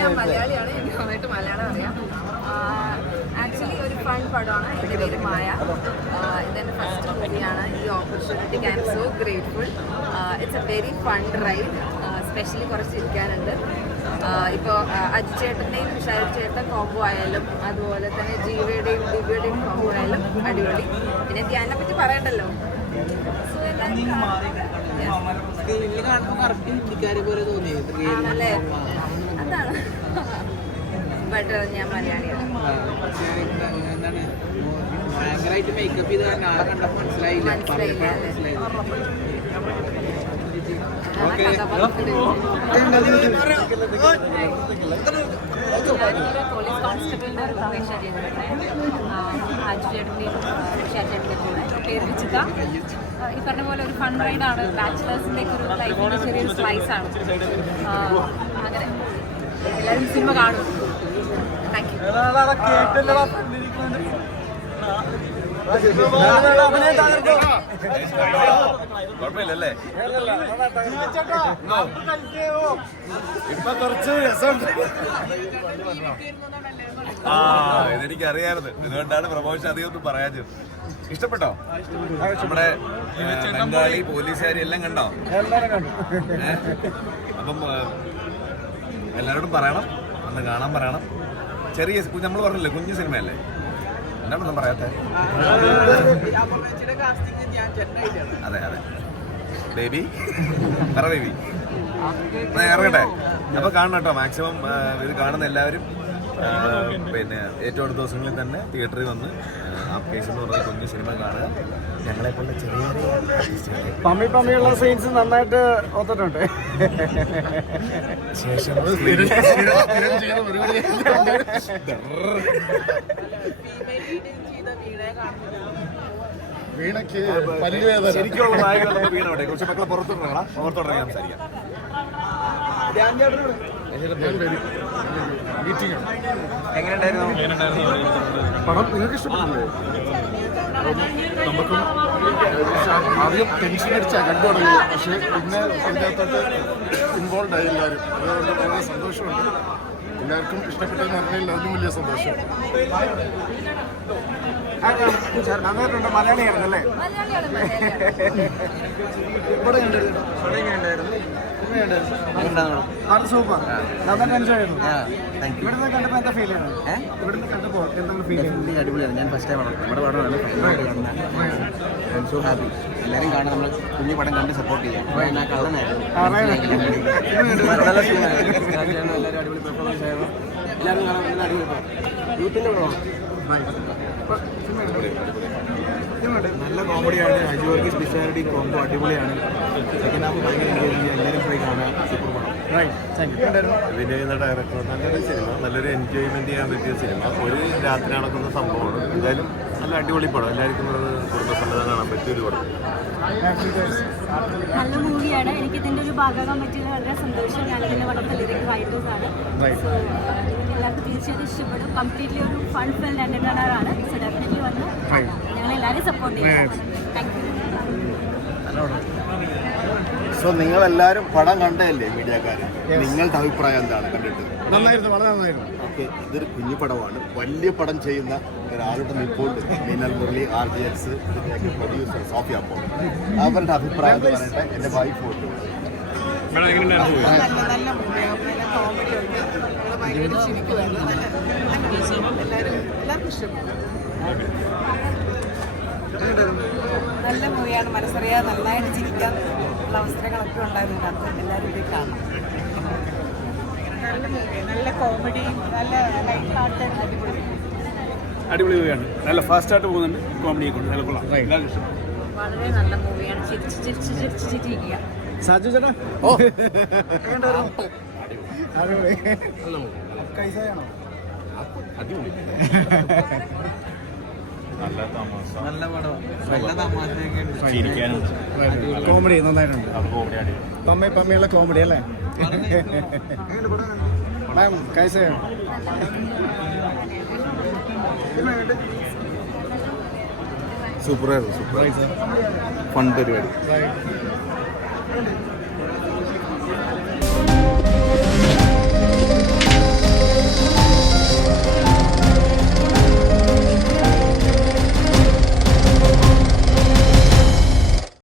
ഞാൻ മലയാളിയാണ്, എനിക്ക് നന്നായിട്ട് മലയാളം അറിയാം. ആക്ച്വലി ഒരു ഫൺ പടമാണ്. എൻ്റെ പേര് മായ. ഇതെൻ്റെ ഫസ്റ്റ് മൂവിയാണ്. ഈ ഓപ്പർച്യൂണിറ്റിക്ക് I'm so grateful. It's a very fun ride. Specially കുറച്ച് ഇരിക്കാനുണ്ട്. ഇപ്പോൾ അജി ചേട്ടൻ്റെയും ഷാരൂഖ് ചേട്ടൻ കോംബോ ആയാലും അതുപോലെ തന്നെ ജീവയുടെയും ദിവ്യയുടെയും കോംബോ ആയാലും അടിപൊളി. പിന്നെ ധ്യാനെ പറ്റി പറയണ്ടല്ലോ. സോ ആണല്ലേ, അതാണ്. ബട്ട് ഞാൻ മലയാളിയാണ്. മനസ്സിലായില്ല. പോലീസ് കോൺസ്റ്റബിളിന്റെ ഒരു വേഷ ചെയ്തിട്ടുണ്ട്. ആജുചേട്ടൻ്റെയും ഷാചേട്ടൻ്റെ കൂടെ. പേര് വിചിത. ഈ പറഞ്ഞ പോലെ ഒരു ഫൺ റൈഡാണ്. ബാച്ചിലേഴ്സിൻ്റെ ഒരു ലൈഫിൻ്റെ ചെറിയൊരു സ്ലൈസാണ്. അങ്ങനെ എല്ലാവരും സിനിമ കാണും. Thank you. കുഴപ്പമില്ലല്ലേ? ഇപ്പൊ കുറച്ച് രസമുണ്ട്. ഇതെനിക്കറിയാറുണ്ട്, ഇതുകൊണ്ടാണ് പ്രമോഷൻ അധികം ഒന്നും പറയാഞ്ഞത്. ഇഷ്ടപ്പെട്ടോ? നമ്മുടെ ബംഗാളി പോലീസുകാരി എല്ലാം കണ്ടോ? അപ്പം എല്ലാവരോടും പറയണം, ഒന്ന് കാണാൻ പറയണം. ചെറിയ നമ്മൾ പറഞ്ഞില്ലേ കുഞ്ഞു സിനിമയല്ലേ, എന്നാ പറയാത്ത? അതെ അതെ ബേബി, പറ ബേബി. ഇറങ്ങട്ടെ. അപ്പൊ കാണണം കേട്ടോ. മാക്സിമം ഇത് കാണുന്ന എല്ലാവരും പിന്നെ ഏറ്റവും അടുത്ത ദിവസങ്ങളിൽ തന്നെ തിയേറ്ററിൽ വന്ന് ആപ്കേസ് എന്ന് പറഞ്ഞ കുഞ്ഞു സിനിമ കാണുക. ഞങ്ങളെ പോലെ ചെറിയ പമ്മിയുള്ള സീൻസ് നന്നായിട്ട് ഒത്തിട്ടുണ്ട്. ശേഷം വീണയ്ക്ക് ശരിക്കുള്ള നായകൻ വീണോട്ടെ. കുറച്ച് മക്കളെ പുറത്തോട്ടിറങ്ങണം, പുറത്തോട്ടിറങ്ങി സംസാരിക്കാം. പടം നിങ്ങൾക്ക് ഇഷ്ടപ്പെട്ടില്ലേ? നമുക്കും ആദ്യം ടെൻഷൻ അടിച്ചാൽ കണ്ടു തുടങ്ങി, പക്ഷേ പിന്നെ അതിനകത്തോട്ട് ഇൻവോൾവ് ആയി എല്ലാവരും. അതുകൊണ്ട് വളരെ സന്തോഷമുണ്ട്. എല്ലാവർക്കും ഇഷ്ടപ്പെട്ടെന്ന് പറഞ്ഞാൽ അതിലും വലിയ സന്തോഷം. നന്നായിട്ടുണ്ട്. മലയാളിയായിരുന്നല്ലേ? ഇവിടെ സൂപ്പർ. നന്നായിട്ട് എൻജോയ് ചെയ്യുന്നു. ഇവിടുന്ന് കണ്ടപ്പോൾ എന്താ ഫീൽ ചെയ്യുന്നത്? ഇവിടുന്ന് കണ്ടപ്പോൾ എന്താണ് ഫീൽ ചെയ്യുന്നത്? അടിപൊളിയാണ്. ഞാൻ ഫസ്റ്റ് ടൈമാണ് നമ്മുടെ പടമാണ്. So happy. എല്ലാവരും കാണാൻ നമ്മൾ കുഞ്ഞു പടം കണ്ട് സപ്പോർട്ട് ചെയ്യാം. ഞാൻ കള്ളനായിരുന്നു. എല്ലാവരും അടിപൊളി പെർഫോമൻസ് ആയിരുന്നു. എല്ലാവരും കാണാൻ അടിപൊളി യൂത്തിൻ്റെ പടമാണ്. നല്ല കോമഡിയാണ്. അജു വർഗീസ് സ്പെഷ്യാലിറ്റി കോംബോ അടിപൊളിയാണ്. സെക്കൻഡ് ഹാഫ് ഭയങ്കര എൻഗേജിങ്. എല്ലാവരും പോയി കാണാൻ സൂപ്പർ പടം. അഭിനയ ചെയ്യുന്ന ഡയറക്ടർ നല്ലൊരു സിനിമ, നല്ലൊരു എൻജോയ്മെന്റ് ചെയ്യാൻ പറ്റിയ സിനിമ. ഒരു രാത്രി നടക്കുന്ന സംഭവമാണ്. എന്തായാലും നല്ല അടിപൊളി പടം. എല്ലാവർക്കും കുടുംബസമ്മതം കാണാൻ പറ്റിയൊരു പടം. നല്ല മൂവിയാണ്. എനിക്ക് ഇതിൻ്റെ ഒരു ഭാഗമാകാൻ പറ്റിയത് വളരെ സന്തോഷം. ഞാനിതിൻ്റെ വളരെ ലിറിക് റൈറ്റേഴ്സാണ്. സോ എല്ലാവർക്കും തീർച്ചയായിട്ടും ഇഷ്ടപ്പെടും. കംപ്ലീറ്റ്ലി ഒരു ഫൺ ഫിൽഡ് എൻ്റർടൈനറാണ്. സോ ഡെഫിനറ്റ്ലി വന്ന് ഞങ്ങൾ എല്ലാവരെയും സപ്പോർട്ട് ചെയ്യാം. Thank you. സോ നിങ്ങളെല്ലാവരും പടം കണ്ടതല്ലേ മീഡിയക്കാർ? നിങ്ങളുടെ അഭിപ്രായം എന്താണ് കണ്ടിട്ട്? നന്നായിരുന്നു, വളരെ നന്നായിരുന്നു. ഓക്കെ, ഇതൊരു കുഞ്ഞു പടമാണ്. വലിയ പടം ചെയ്യുന്ന ഒരാളുടെ നിൽപ്പുണ്ട്. മീനൽ മുരളി, RGX, ഇതിൻ്റെയൊക്കെ പ്രൊഡ്യൂസർ സോഫിയ പോൾ. അവരുടെ അഭിപ്രായം പറയട്ടെ. എൻ്റെ വൈഫ് ഉണ്ട്. നല്ല കോമഡി ഉണ്ട്. ഭയങ്കര ചിരിക്കുമായിരുന്നു. എല്ലാവർക്കും ഇഷ്ടപ്പെട്ടു. നല്ല മൂവിയാണ്. മനസ്സറിയാതെ നന്നായിട്ട് ചിരിക്കാൻ ഉള്ള അവസരങ്ങളൊക്കെ ഉണ്ടായിരുന്നു. എല്ലാവരും പോയി കാണണം. നല്ല മൂവി, നല്ല കോമഡി, നല്ല ലൈറ്റ് ഹാർട്ട്, അടിപൊളി മൂവിയാണ്. നല്ല ഫാസ്റ്റായിട്ട് പോകുന്നുണ്ട്. കോമഡി കൊണ്ട് നല്ല കൊള്ളാം. എല്ലാവർക്കും ഇഷ്ടം. വളരെ നല്ല മൂവിയാണ്. ചിരിച്ചിരിക്കുക. സാജു ചേട്ടാ, ഓ അടിപൊളി. കൈസയാണോ? അടിപൊളി. നല്ല തമാശ, നല്ല പടം. നല്ല തമാശയൊക്കെ കോമഡി നന്നായിട്ടുണ്ട്. പമ്മയുള്ള കോമഡി അല്ലേ? കൈസയാണോ? സൂപ്പറായിരുന്നു. സൂപ്പർ ഫൺ പരിപാടി.